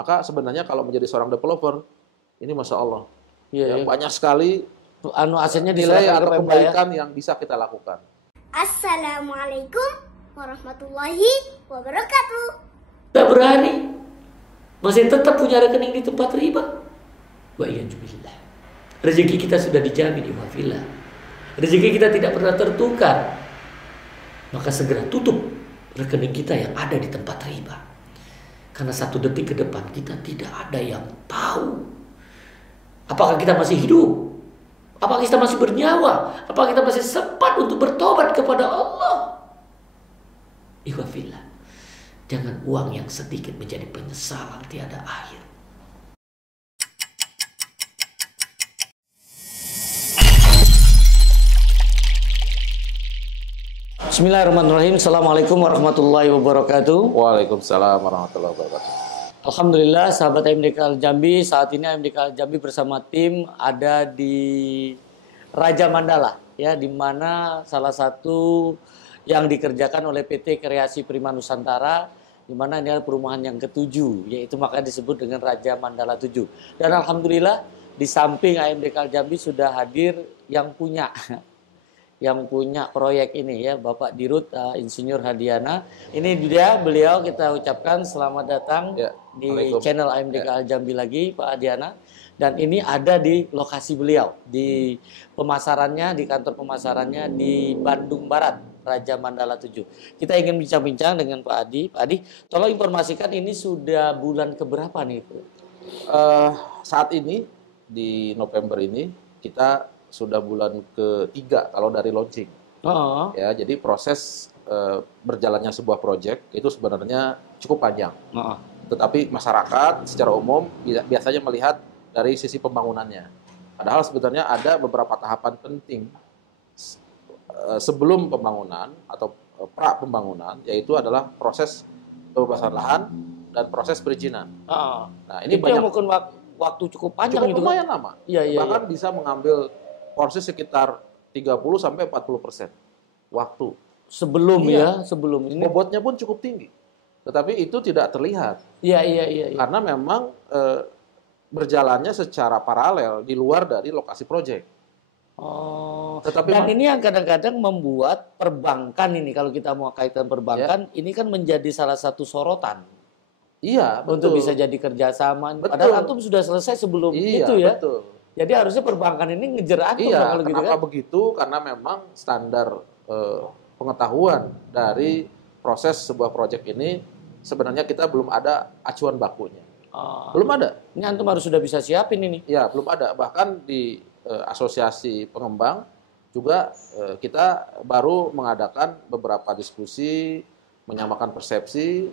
Maka sebenarnya kalau menjadi seorang developer, ini Masya Allah, Iya, ya, iya. banyak sekali Asetnya nilai diserahkan ke atau Pemda ya. kebaikan yang bisa kita lakukan. Assalamualaikum warahmatullahi wabarakatuh. Tak berani, masih tetap punya rekening di tempat riba. Wa iyyazubillah. Rezeki kita sudah dijamin ikhwafillah. Rezeki kita tidak pernah tertukar. Maka segera tutup rekening kita yang ada di tempat riba. Karena 1 detik ke depan kita tidak ada yang tahu apakah kita masih hidup, apakah kita masih bernyawa, apakah kita masih sempat untuk bertobat kepada Allah. Ikhwafillah, jangan uang yang sedikit menjadi penyesalan tiada akhir. Bismillahirrahmanirrahim. Assalamualaikum warahmatullahi wabarakatuh. Waalaikumsalam warahmatullahi wabarakatuh. Alhamdulillah sahabat AMDK Al Jambi, saat ini AMDK Al Jambi bersama tim ada di Raja Mandala ya, di mana salah satu yang dikerjakan oleh PT Kreasi Prima Nusantara, di mana ini adalah perumahan yang ke-7, yaitu maka disebut dengan Raja Mandala 7. Dan alhamdulillah di samping AMDK Al Jambi sudah hadir yang punya proyek ini ya, Bapak Dirut Insinyur Hadiana. Ini dia beliau, kita ucapkan selamat datang Ya, di Waalaikumsalam. channel AMDK Al Jambi lagi Pak Hadiana. Dan ini ada di lokasi beliau, di pemasarannya, di kantor pemasarannya di Bandung Barat, Raja Mandala 7. Kita ingin bincang-bincang dengan Pak Adi. Pak Adi, tolong informasikan ini sudah bulan keberapa nih? Saat ini di November ini kita sudah bulan ke-3 kalau dari launching. Oh, Ya, jadi proses berjalannya sebuah proyek itu sebenarnya cukup panjang. oh. Tetapi masyarakat secara umum biasanya melihat dari sisi pembangunannya. Padahal sebenarnya ada beberapa tahapan penting sebelum pembangunan atau pra pembangunan, yaitu adalah proses pembebasan lahan dan proses perizinan. Oh. Nah, ini Itu yang banyak memakan waktu cukup panjang cukup itu. lumayan lama. Iya, iya, Bahkan bisa mengambil porsi sekitar 30-40% waktu. Sebelum Iya. ya, sebelum ini. Bobotnya pun cukup tinggi. Tetapi itu tidak terlihat. Iya, iya, iya. Karena memang berjalannya secara paralel di luar dari lokasi proyek. Oh, Tetapi dan ini yang kadang-kadang membuat perbankan ini, kalau kita mau kaitan perbankan, ini kan menjadi salah satu sorotan Iya, untuk betul. bisa jadi kerjasama. Betul. Padahal antum sudah selesai sebelum Iya, itu ya. betul. Jadi harusnya perbankan ini ngejar antum Iya, kalau gitu kenapa kan. begitu? Karena memang standar pengetahuan dari proses sebuah proyek ini sebenarnya kita belum ada acuan bakunya. Oh, Belum ada. ini antum harus sudah bisa siapin ini. Ya, belum ada. Bahkan di asosiasi pengembang juga kita baru mengadakan beberapa diskusi, menyamakan persepsi,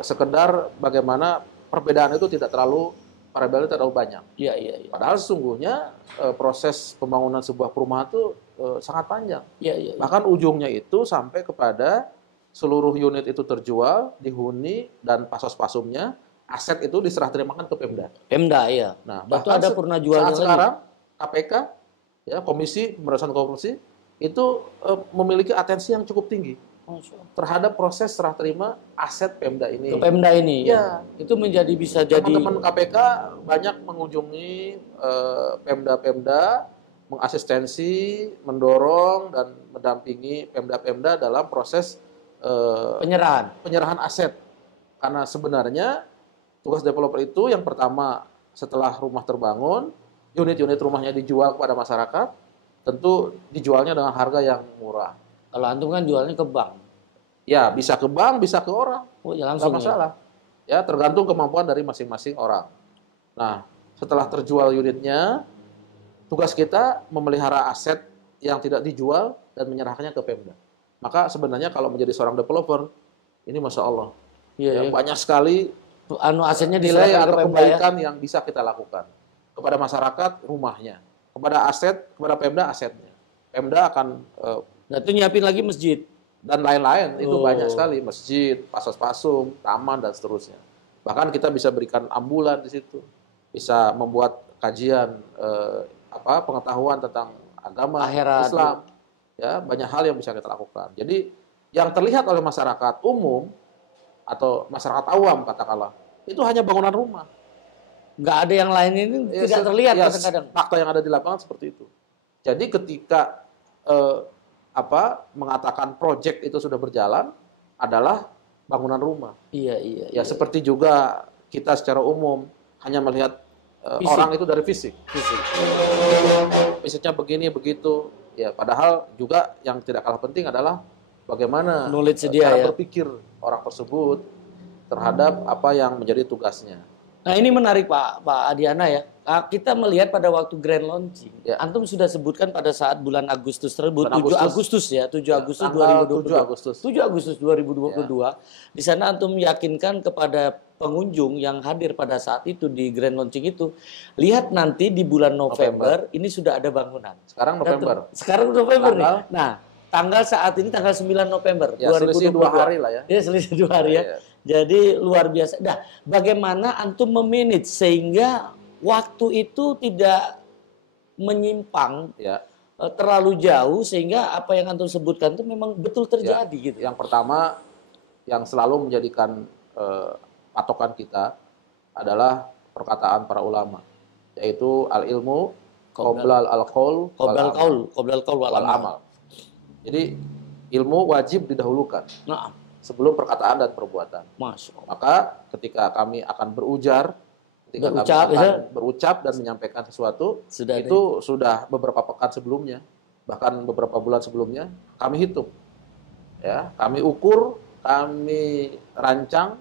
sekedar bagaimana perbedaan itu tidak terlalu banyak. Iya, iya, iya. Padahal sesungguhnya proses pembangunan sebuah perumahan itu sangat panjang. Iya, iya, iya. Bahkan ujungnya itu sampai kepada seluruh unit itu terjual, dihuni, dan pasos-pasumnya, aset itu diserah terimakan ke Pemda. Pemda ya. Nah, Itu bahkan ada pernah jualnya saat lagi. sekarang KPK, ya, Komisi Pemberantasan Korupsi, itu memiliki atensi yang cukup tinggi Masya Allah. terhadap proses serah terima aset Pemda ini. Ke Pemda ini Ya. Itu menjadi bisa jadi Teman-teman KPK banyak mengunjungi Pemda-Pemda, mengasistensi, mendorong, dan mendampingi Pemda-Pemda dalam proses penyerahan. aset. Karena sebenarnya tugas developer itu yang pertama, setelah rumah terbangun, unit-unit rumahnya dijual kepada masyarakat, tentu dijualnya dengan harga yang murah. Kalau antum kan jualnya ke bank. Ya, bisa ke bank, bisa ke orang. Oh, ya Nggak langsung ya. masalah. Ya, tergantung kemampuan dari masing-masing orang. Nah, setelah terjual unitnya, tugas kita memelihara aset yang tidak dijual dan menyerahkannya ke Pemda. Maka sebenarnya kalau menjadi seorang developer, ini Masya Allah. Iya, Ya, iya. banyak sekali Asetnya nilai diserahkan ke atau Pemda ya. kebaikan yang bisa kita lakukan. Kepada masyarakat, rumahnya. Kepada kepada Pemda, asetnya. Pemda akan Nah, itu nyiapin lagi masjid. dan lain-lain, itu Oh. banyak sekali, masjid, pasos-pasum, taman, dan seterusnya. Bahkan kita bisa berikan ambulan di situ, bisa membuat kajian pengetahuan tentang agama Akhirat. Islam, ya, banyak hal yang bisa kita lakukan. Jadi yang terlihat oleh masyarakat umum atau masyarakat awam katakanlah, itu hanya bangunan rumah. Nggak ada yang lain ini tidak terlihat kadang-kadang. Fakta yang ada di lapangan seperti itu. Jadi ketika mengatakan proyek itu sudah berjalan adalah bangunan rumah. Iya. Seperti juga kita secara umum hanya melihat orang itu dari fisik. Fisiknya begini begitu. Ya, padahal juga yang tidak kalah penting adalah bagaimana knowledge dia, cara berpikir orang tersebut terhadap apa yang menjadi tugasnya. Nah, ini menarik Pak Adiana ya. Kita melihat pada waktu grand launching, antum sudah sebutkan pada saat bulan Agustus tersebut, 7 Agustus 2022. Di sana antum meyakinkan kepada pengunjung yang hadir pada saat itu di grand launching itu, lihat nanti di bulan November ini sudah ada bangunan. Sekarang November. Sekarang November nih. Nah, tanggal saat ini tanggal 9 November 2022. Selisih 2 hari lah ya. Ya, selisih 2 hari ya. Jadi luar biasa. Nah, bagaimana antum memanage sehingga waktu itu tidak menyimpang terlalu jauh sehingga apa yang antum sebutkan itu memang betul terjadi gitu. Yang pertama yang selalu menjadikan patokan kita adalah perkataan para ulama, yaitu al-ilmu qoblal al-qaul wal amal. Jadi ilmu wajib didahulukan sebelum perkataan dan perbuatan. Maka ketika kami akan berucap dan menyampaikan sesuatu, sudah beberapa pekan sebelumnya, bahkan beberapa bulan sebelumnya, kami hitung. Ya, kami ukur, kami rancang,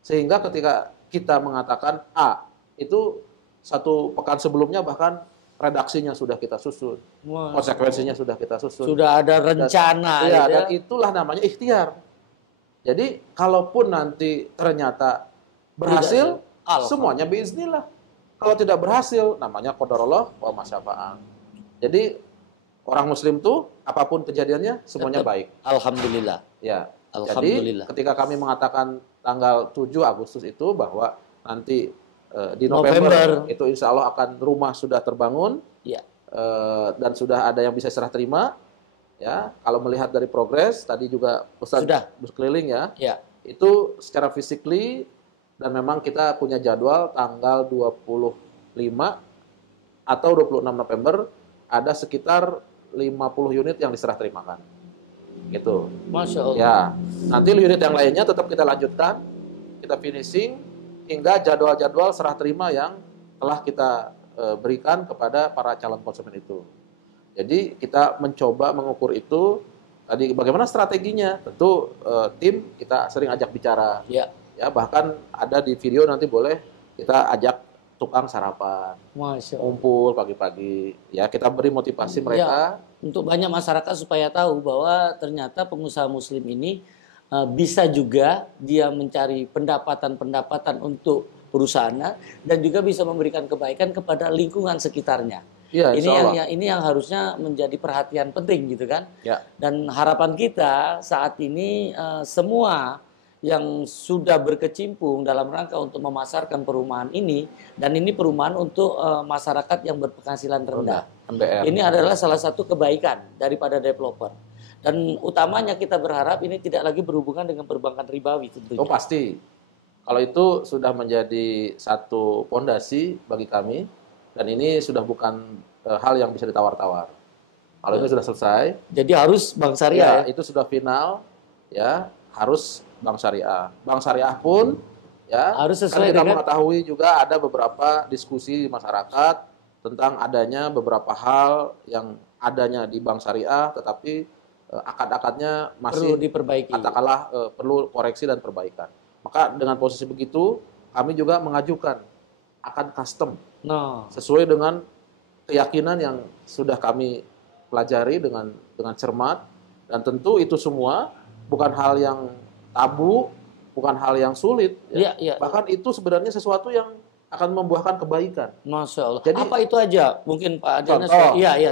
sehingga ketika kita mengatakan A, itu 1 pekan sebelumnya bahkan redaksinya sudah kita susun, konsekuensinya sudah kita susun. Sudah ada rencana. Dan itulah namanya ikhtiar. Jadi, kalaupun nanti ternyata berhasil, semuanya biiznillah. Kalau tidak berhasil, namanya qadarullah wa masyafa'an. Jadi, orang muslim tuh apapun kejadiannya semuanya baik. Alhamdulillah. Ya. Alhamdulillah. Jadi, ketika kami mengatakan tanggal 7 Agustus itu bahwa nanti di November itu insya Allah akan rumah sudah terbangun, dan sudah ada yang bisa serah terima. Ya, kalau melihat dari progres tadi juga Ustaz berkeliling itu secara physically, dan memang kita punya jadwal tanggal 25 atau 26 November ada sekitar 50 unit yang diserah terimakan. Gitu. Masya Allah. Ya, nanti unit yang lainnya tetap kita lanjutkan, kita finishing hingga jadwal-jadwal serah terima yang telah kita berikan kepada para calon konsumen itu. Jadi kita mencoba mengukur itu. Tadi bagaimana strateginya? Tentu tim kita sering ajak bicara. Ya, bahkan ada di video nanti boleh kita ajak tukang sarapan, kumpul pagi-pagi. Ya, kita beri motivasi mereka. Untuk banyak masyarakat supaya tahu bahwa ternyata pengusaha muslim ini bisa juga dia mencari pendapatan untuk perusahaannya dan juga bisa memberikan kebaikan kepada lingkungan sekitarnya. Ya, ini yang harusnya menjadi perhatian penting gitu kan. Ya. Dan harapan kita saat ini semua yang sudah berkecimpung dalam rangka untuk memasarkan perumahan ini, dan ini perumahan untuk masyarakat yang berpenghasilan rendah. MBR. Ini adalah salah satu kebaikan daripada developer. Dan utamanya kita berharap ini tidak lagi berhubungan dengan perbankan ribawi tentunya. Oh pasti. Kalau itu sudah menjadi satu pondasi bagi kami, dan ini sudah bukan hal yang bisa ditawar-tawar. Kalau ini sudah selesai. Jadi harus bank syariah. Itu sudah final, ya harus bank syariah. Bank syariah pun, ya harus sesuai kita dengan... mengetahui juga ada beberapa diskusi di masyarakat tentang adanya beberapa hal yang adanya di bank syariah, tetapi akad-akadnya masih perlu diperbaiki. Katakanlah perlu koreksi dan perbaikan. Maka dengan posisi begitu, kami juga mengajukan akad custom sesuai dengan keyakinan yang sudah kami pelajari dengan cermat, dan tentu itu semua bukan hal yang tabu, bukan hal yang sulit. Bahkan itu sebenarnya sesuatu yang akan membuahkan kebaikan. Masya Allah. Jadi, apa itu aja? Mungkin Pak Adiana.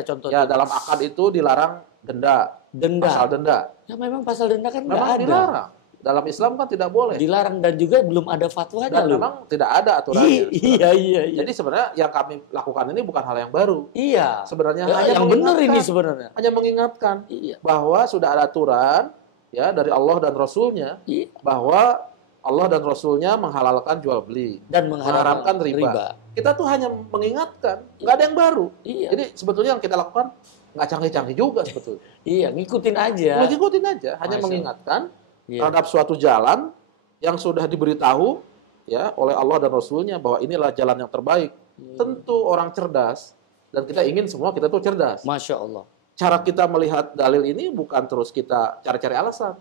Contoh. Ya, dalam akad itu dilarang denda. Pasal denda. Ya memang pasal denda kan nggak ada. Dilarang. Dalam Islam kan tidak boleh. Dilarang, dan juga belum ada fatwanya. Dan memang tidak ada aturannya. Iya. Jadi sebenarnya yang kami lakukan ini bukan hal yang baru. Iya. Sebenarnya yang benar ini sebenarnya. Hanya mengingatkan bahwa sudah ada aturan ya dari Allah dan Rasulnya bahwa Allah dan Rasulnya menghalalkan jual beli Dan mengharamkan riba. Kita tuh hanya mengingatkan, nggak ada yang baru. Iya. Jadi sebetulnya yang kita lakukan nggak canggih-canggih juga sebetulnya. Iya, ngikutin aja. Ngikutin aja, hanya Masya mengingatkan Iya. terhadap suatu jalan yang sudah diberitahu ya oleh Allah dan Rasulnya bahwa inilah jalan yang terbaik. Tentu orang cerdas, dan kita ingin semua kita tuh cerdas. Masya Allah. Cara kita melihat dalil ini bukan terus kita cari-cari alasan,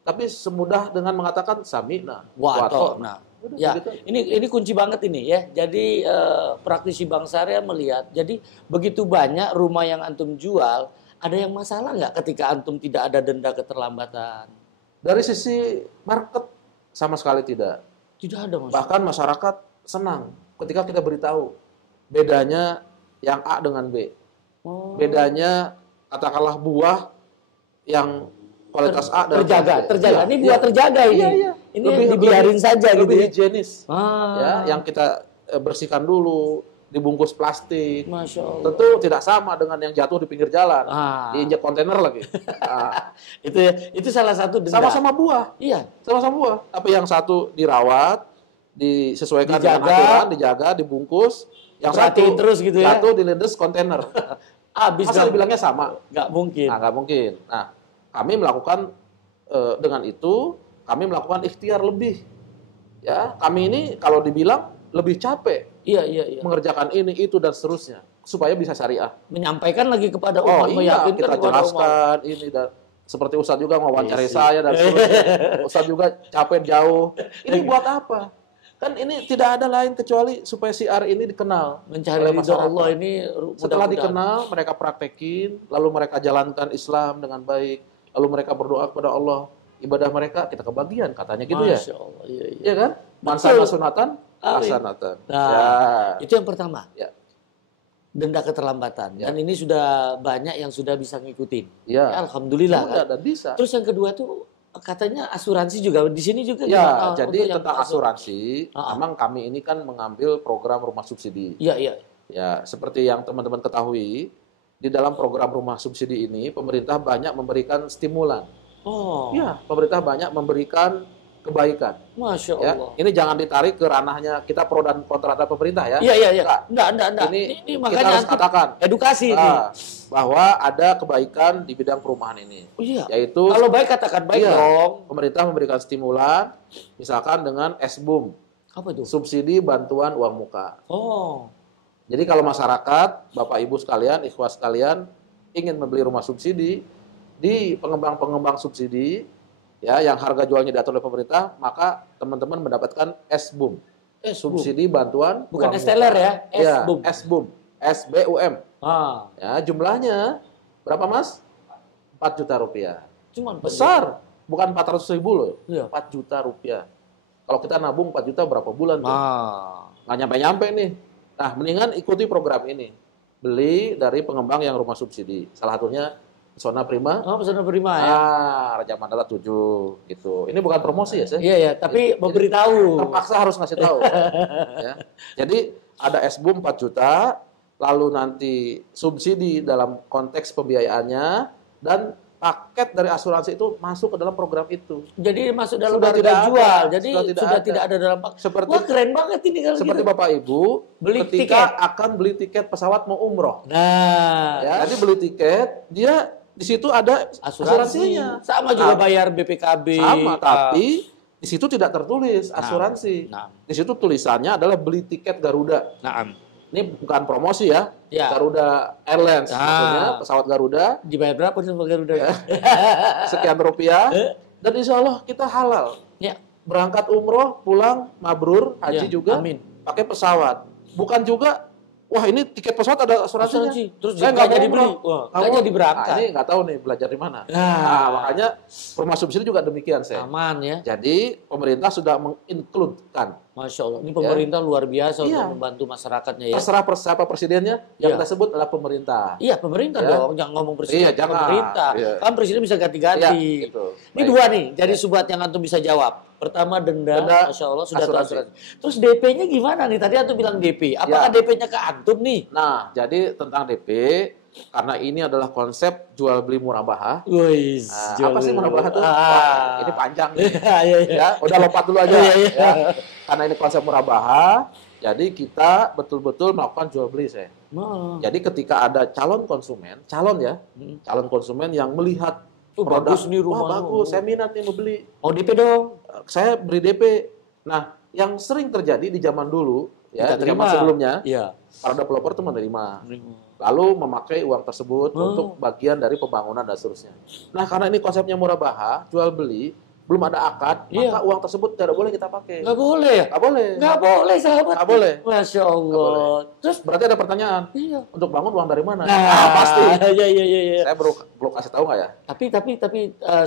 tapi semudah dengan mengatakan sami'na wa ata'na. Nah, ya, begitu. ini kunci banget ini ya. Jadi praktisi Bang Syariah melihat, jadi begitu banyak rumah yang antum jual, ada yang masalah nggak ketika antum tidak ada denda keterlambatan? Dari sisi market sama sekali tidak. Tidak ada masalah. Bahkan masyarakat senang ketika kita beritahu bedanya yang A dengan B. Oh. Bedanya katakanlah buah yang kualitas A dan terjaga. Iya, Ini buah iya. terjaga ini. Iya, iya. Ini dibiarin saja gitu lebih ya. higienis. Ah. Ya, yang kita bersihkan dulu, dibungkus plastik. Masya Allah. Tentu tidak sama dengan yang jatuh di pinggir jalan, Ah. diinjak kontainer lagi. Ah. Itu salah satu denda. Sama-sama buah, Iya. sama-sama buah. Tapi yang satu dirawat, disesuaikan dengan Dijaga. aturan, dijaga, dibungkus. Yang satu Perhatiin terus gitu ya. jatuh dilindes kontainer. Habis Masa dong. dibilangnya sama? Nggak mungkin. Nah, nggak mungkin. Nah, kami melakukan dengan itu, kami melakukan ikhtiar lebih. Ya, kami ini kalau dibilang lebih capek Iya. mengerjakan ini, itu dan seterusnya supaya bisa syariah. Menyampaikan lagi kepada Oh umat, iya, meyakinkan kita kepada umat. jelaskan ini dan seperti Ustadz juga ngawancari Iya sih. saya dan seterusnya. Ustadz juga capek jauh. Ini buat apa? Kan ini tidak ada lain kecuali supaya siar ini dikenal Mencari oleh ridho masyarakat. Allah ini Setelah mudah-mudahan. dikenal, mereka praktekin, lalu mereka jalankan Islam dengan baik, lalu mereka berdoa kepada Allah, ibadah mereka kita kebagian katanya gitu ya. Masya Allah. Iya. Iya kan? Man Betul. sana sunatan, Amin. hasanatan. Nah, Ya. itu yang pertama. Ya. Denda keterlambatan. Ya. Dan ini sudah banyak yang sudah bisa ngikutin. Ya. Alhamdulillah Mudah kan. dan bisa. Terus yang kedua tuh katanya asuransi juga di sini juga. Ya, gimana? jadi Untuk yang tentang asuransi, Ah. memang kami ini kan mengambil program rumah subsidi. Iya. Ya, seperti yang teman-teman ketahui, di dalam program rumah subsidi ini pemerintah banyak memberikan stimulan. Oh, Ya, pemerintah banyak memberikan kebaikan. Masya Ya, Allah. ini jangan ditarik ke ranahnya kita pro dan kontra terhadap pemerintah ya. Iya. Enggak. Enggak. Ini Ini kita makanya harus antum katakan edukasi ini. bahwa ada kebaikan di bidang perumahan ini, Oh, iya. yaitu Kalau baik katakan baik iya, dong. pemerintah memberikan stimulan, misalkan dengan SBUM, Apa itu? subsidi bantuan uang muka. Oh, Jadi kalau masyarakat, Bapak Ibu sekalian, ikhwah sekalian, ingin membeli rumah subsidi di pengembang-pengembang subsidi, ya yang harga jualnya diatur oleh pemerintah, maka teman-teman mendapatkan SBUM, subsidi bantuan bukan uang esteller muka. ya, Ya, SBUM. SBUM, SBUM. Ah, Ya, jumlahnya berapa Mas? 4 juta rupiah. cuman Besar, bukan 400.000 loh, Iya. 4 juta rupiah. Kalau kita nabung 4 juta berapa bulan tuh? Ah, Nggak nyampe-nyampe nih. Nah, mendingan ikuti program ini. Beli dari pengembang yang rumah subsidi. Salah satunya Sona Prima. oh pesanan prima ya. Raja Mandala 7 gitu. Ini bukan promosi ya, saya. Iya, tapi memberitahu. Terpaksa harus ngasih tahu. Ya. Jadi ada SBUM 4 juta, lalu nanti subsidi dalam konteks pembiayaannya, dan paket dari asuransi itu masuk ke dalam program itu. Jadi masuk dalam Sudah harga tidak ada. jual. Jadi Sudah sudah, tidak ada. tidak ada dalam paket. Seperti Wah, keren banget ini kalau seperti gitu. Bapak Ibu Beli ketika tiket. akan beli tiket pesawat mau umroh. Nah, Ya, jadi beli tiket, dia di situ ada asuransinya. Sama juga Nah, bayar BPKB. sama, tapi di situ tidak tertulis asuransi. Nah. Di situ tulisannya adalah beli tiket Garuda. Nah, Ini bukan promosi ya. Ya. Garuda Airlines Ah. maksudnya pesawat Garuda dibayar berapa sih sama Garuda? sekian rupiah dan insya Allah kita halal. Ya. Berangkat umroh, pulang mabrur, haji Ya, juga amin. pakai pesawat. Bukan juga wah ini tiket pesawat ada asuransinya. Asuransi. Terus saya nggak nggak jadi mau beli. umroh. Wah, Nggak nggak mau. jadi berangkat. Nah, ini nggak tahu nih belajar di mana. Nah. Makanya rumah subsidi juga demikian saya. Aman ya. Jadi pemerintah sudah mengincludekan. Masya Allah. Ini pemerintah luar biasa Iya. untuk membantu masyarakatnya ya. Terserah siapa presidennya, yang Iya. kita sebut adalah pemerintah. Iya, pemerintah Ya. dong. Jangan ngomong presiden. Iya, jangan. Pemerintah. Iya. Kan presiden bisa ganti-ganti. Iya, gitu. Ini Baik. dua nih. Jadi subhat yang antum bisa jawab. Pertama denda, Denda, Masya Allah sudah tahu asuransi. asuransi. Terus DP-nya gimana nih? Tadi Antum bilang DP. Apakah Ya. DP-nya ke Antum nih? Nah, jadi tentang DP, karena ini adalah konsep jual beli murabaha. Wih, Apa sih murabaha tuh? Wah, ini panjang nih. Iya, iya. Ya, udah lompat dulu aja. Iya, iya. Ya. Karena ini konsep murabaha, jadi kita betul-betul melakukan jual beli, saya. Oh. Jadi ketika ada calon konsumen yang melihat Oh, produk, bagus nih rumah wah lu. bagus, saya minat nih mau beli, Mau DP dong. saya beri DP. Nah, yang sering terjadi di zaman dulu, ya, Kita di zaman terima. sebelumnya, Iya. para developer itu menerima, lalu memakai uang tersebut untuk bagian dari pembangunan dan seterusnya. Nah, karena ini konsepnya murabaha, jual beli, belum ada akad, Iya. maka uang tersebut tidak boleh kita pakai. Nggak boleh ya? Nggak boleh. Nggak boleh, sahabat. Nggak boleh. Masya Allah. Terus, Berarti ada pertanyaan, iya. untuk bangun uang dari mana? Nah, Pasti. Iya, iya, iya. Iya. Saya perlu kasih tahu nggak ya? Tapi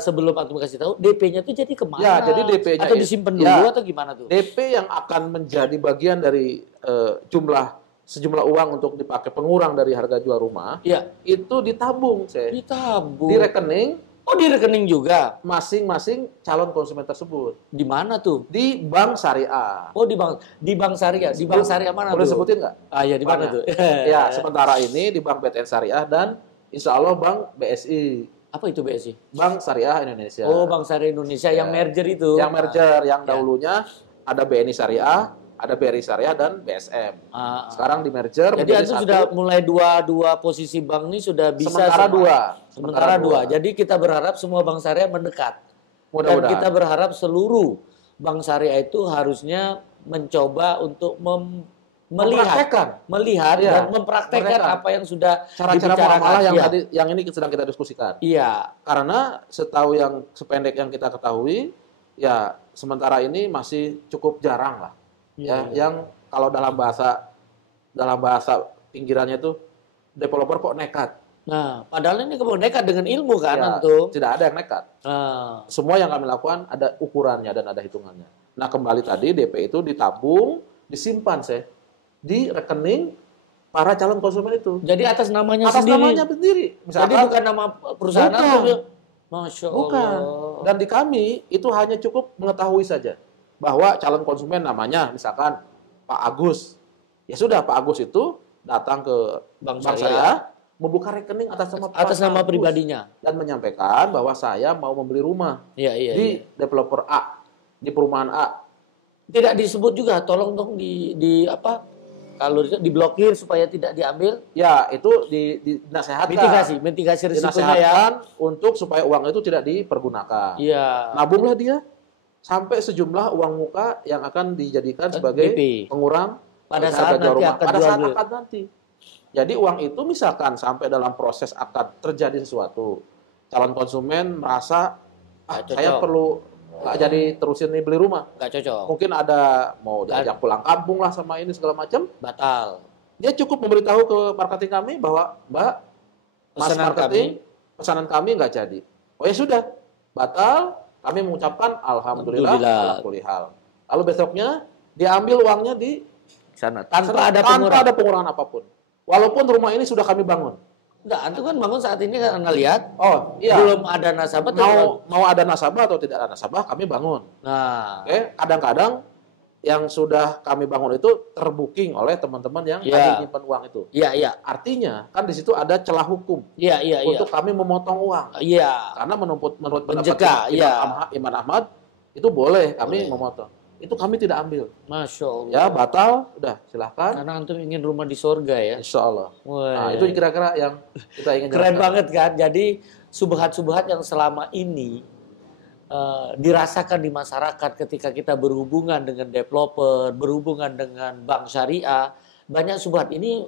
sebelum Antum kasih tahu, DP-nya tuh jadi kemana? Ya, jadi DP-nya atau disimpan dulu ya. atau gimana tuh? DP yang akan menjadi bagian dari sejumlah uang untuk dipakai pengurang dari harga jual rumah, Iya. itu ditabung, saya. Ditabung. Di rekening Oh, di rekening juga. masing-masing calon konsumen tersebut. Di mana tuh? Di bank syariah. Oh, di bank syariah. Di bank syariah mana Boleh tuh? sebutin nggak? Ah, iya, di mana Banknya? tuh? Ya, sementara ini di Bank BTN Syariah dan insya Allah Bank BSI, Apa itu BSI? Bank Syariah Indonesia. Oh, Bank Syariah Indonesia yang Ya. merger itu. Yang merger, yang Ya. dahulunya ada BNI Syariah, ada BRI Syariah dan BSM. Ah, ah. Sekarang di merger Jadi menjadi Antum satu. sudah mulai dua posisi bank ini sudah bisa Sementara semua. dua. Sementara dua. Jadi kita berharap semua bank syariah mendekat. Dan Mudah-mudahan. kita berharap seluruh bank syariah itu harusnya mencoba untuk melihat Iya, dan mempraktekkan mempraktekkan. apa yang sudah Cara-cara dibicarakan. muamalah yang Iya. tadi yang ini sedang kita diskusikan. Iya. Karena sependek yang kita ketahui, ya sementara ini masih cukup jarang lah. Iya, Ya, yang kalau dalam bahasa pinggirannya itu developer kok nekat. Nah, padahal ini kemudian dengan ilmu kan, Ya, Antum. tidak ada yang nekat. Nah, Semua yang kami lakukan ada ukurannya dan ada hitungannya. Nah, kembali tadi DP itu ditabung, disimpan di rekening para calon konsumen itu. jadi atas namanya Atas sendiri. namanya sendiri. Jadi Misalkan bukan nama perusahaan Bukan. Antum. Ya? Masya Allah. bukan. Dan di kami itu hanya cukup mengetahui saja bahwa calon konsumen namanya misalkan Pak Agus. Ya sudah, Pak Agus itu datang ke Bank Bank Syariah. Syariah, membuka rekening atas nama Pak Atas nama Agus pribadinya. dan menyampaikan bahwa saya mau membeli rumah Iya, iya. di iya. developer A, di perumahan A. Tidak disebut juga, tolong dong di apa? Kalau diblokir supaya tidak diambil. Ya, itu dinasehatkan. Mitigasi risikonya ya. Dinasehatkan untuk supaya uang itu tidak dipergunakan. Iya. Nabunglah dia sampai sejumlah uang muka yang akan dijadikan sebagai DP. pengurang Pada harga saat jual nanti rumah. akad Pada jual saat beli. akad nanti. Jadi uang itu misalkan sampai dalam proses akad terjadi sesuatu, calon konsumen merasa Nggak saya cocok. perlu nggak jadi terusin nih beli rumah. Nggak cocok. Mungkin ada mau diajak pulang kampung lah sama ini segala macam. Batal. Dia cukup memberitahu ke marketing kami bahwa Mbak, Mas Pesanan marketing, pesanan kami nggak jadi. Oh ya sudah, batal. Kami mengucapkan alhamdulillah, Alhamdulillah. ala kulli hal. Lalu besoknya diambil uangnya di Sana. Tanpa ada tanpa pengurangan. ada pengurangan apapun. Walaupun rumah ini sudah kami bangun. Enggak, Antum kan bangun saat ini kan Anda lihat. Oh iya. Belum ada nasabah. Mau ada nasabah atau tidak ada nasabah, kami bangun. Nah. Oke, kadang-kadang yang sudah kami bangun itu terbooking oleh teman-teman yang Iya. tadi nyimpan uang itu. Iya, iya. Artinya kan di situ ada celah hukum Iya, iya, iya. untuk kami memotong uang. Iya. Karena menurut Mencegah, pendapat iya. Iman Ahmad itu boleh kami Boleh. memotong. Itu kami tidak ambil. Masya Allah. Ya batal, udah silahkan. Karena Antum ingin rumah di sorga ya. Insya Allah. Wah. Nah, itu kira-kira yang kita ingin Keren jelaskan. banget kan. Jadi subhat-subhat yang selama ini dirasakan di masyarakat ketika kita berhubungan dengan developer, berhubungan dengan bank syariah, banyak subhat ini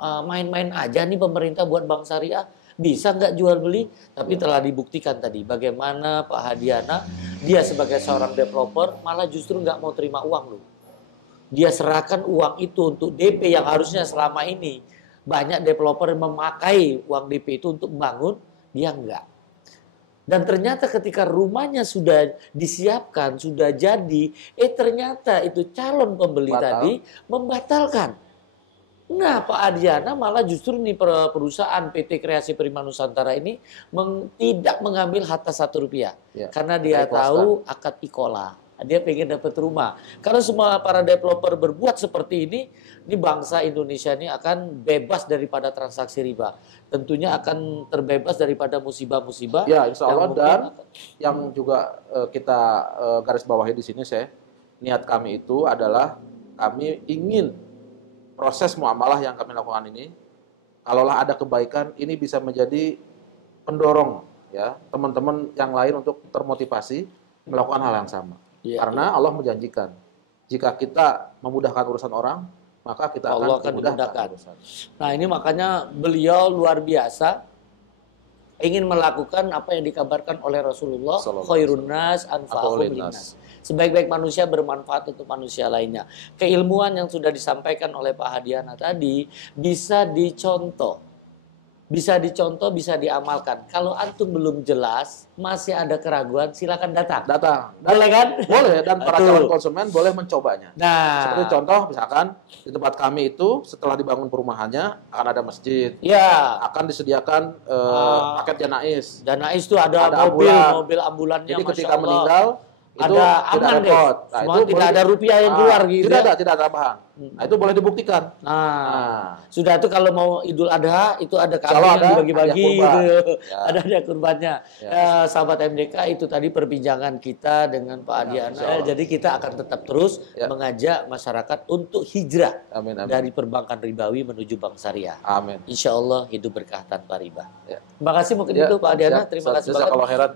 main-main aja nih pemerintah buat bank syariah. Bisa nggak jual beli? Tapi telah dibuktikan tadi bagaimana Pak Hadiana, dia sebagai seorang developer malah justru nggak mau terima uang loh. Dia serahkan uang itu untuk DP yang harusnya selama ini banyak developer yang memakai uang DP itu untuk membangun, dia enggak. Dan ternyata ketika rumahnya sudah disiapkan, sudah jadi, ternyata itu calon pembeli Batal. tadi membatalkan. Nah, Pak Adiana malah justru nih perusahaan PT Kreasi Prima Nusantara ini tidak mengambil hatta Rp1 Ya, karena dia kita ikhlaskan. tahu akad ikola. Dia pengen dapat rumah. Kalau semua para developer berbuat seperti ini bangsa Indonesia ini akan bebas daripada transaksi riba. Tentunya akan terbebas daripada musibah-musibah. Ya, insya Allah. Dan akan... yang juga kita garis bawahi di sini, niat kami itu adalah kami ingin proses muamalah yang kami lakukan ini, kalaulah ada kebaikan, ini bisa menjadi pendorong ya teman-teman yang lain untuk termotivasi melakukan hal yang sama. Karena Allah menjanjikan jika kita memudahkan urusan orang, maka kita Allah akan dimudahkan. Nah, ini makanya beliau luar biasa ingin melakukan apa yang dikabarkan oleh Rasulullah, khairun nas anfa'uhum linnas. Sebaik-baik manusia bermanfaat untuk manusia lainnya. Keilmuan yang sudah disampaikan oleh Pak Hadiana tadi bisa dicontoh, bisa diamalkan. Kalau antum belum jelas, masih ada keraguan, silakan datang. Boleh kan? Boleh, dan para calon konsumen boleh mencobanya. Nah, seperti contoh misalkan di tempat kami itu setelah dibangun perumahannya akan ada masjid. Ya. Akan disediakan paket janais. Janais itu ada mobil ambulannya. Jadi Masya ketika Allah. meninggal itu ada aman deh. Nah, semua itu tidak ada rupiah yang keluar gitu. Tidak ada tambahan. Nah, itu boleh dibuktikan. Sudah itu kalau mau Idul Adha itu ada kambing yang dibagi-bagi gitu. Ada hadiah kurbannya. Sahabat MDK, itu tadi perbincangan kita dengan Pak Hadiana. Jadi kita akan tetap terus mengajak masyarakat untuk hijrah dari perbankan ribawi menuju bank syariah. Amin. Insya Allah hidup berkah tanpa riba. Terima kasih mungkin itu Pak Hadiana. Terima kasih banget. Jazakallahu khairan.